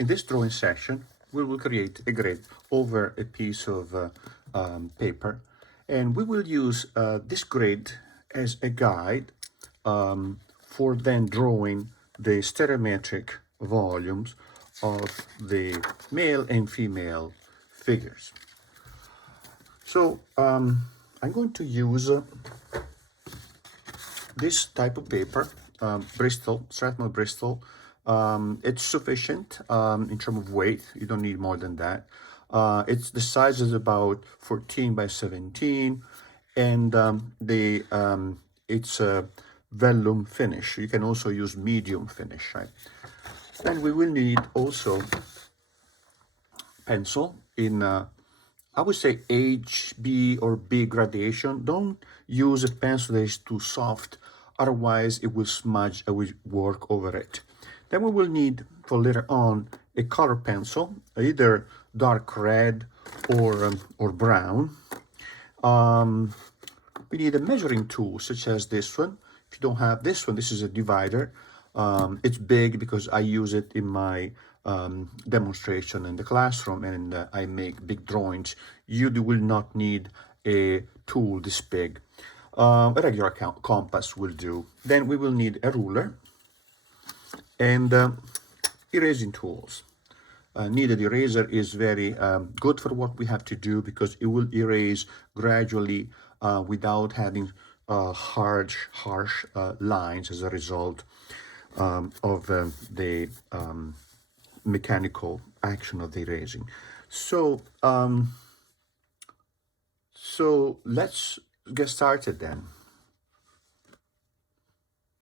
in this drawing session, we will create a grid over a piece of paper, and we will use this grid as a guide for then drawing the stereometric volumes of the male and female figures. So I'm going to use this type of paper, Bristol, Strathmore Bristol. It's sufficient in terms of weight. You don't need more than that. It's the size is about 14 by 17, and it's a vellum finish. You can also use medium finish, right? And we will need also pencil in I would say HB or B gradation. Don't use a pencil that is too soft, otherwise it will smudge and will work over it. Then we will need for later on a color pencil, either dark red or brown. We need a measuring tool such as this one. If you don't have this one, this is a divider. It's big because I use it in my demonstration in the classroom, and I make big drawings. You will not need a tool this big. A regular compass will do. Then we will need a ruler and erasing tools. Kneaded eraser is very good for what we have to do, because it will erase gradually without having harsh lines as a result of the mechanical action of the erasing. So let's get started then.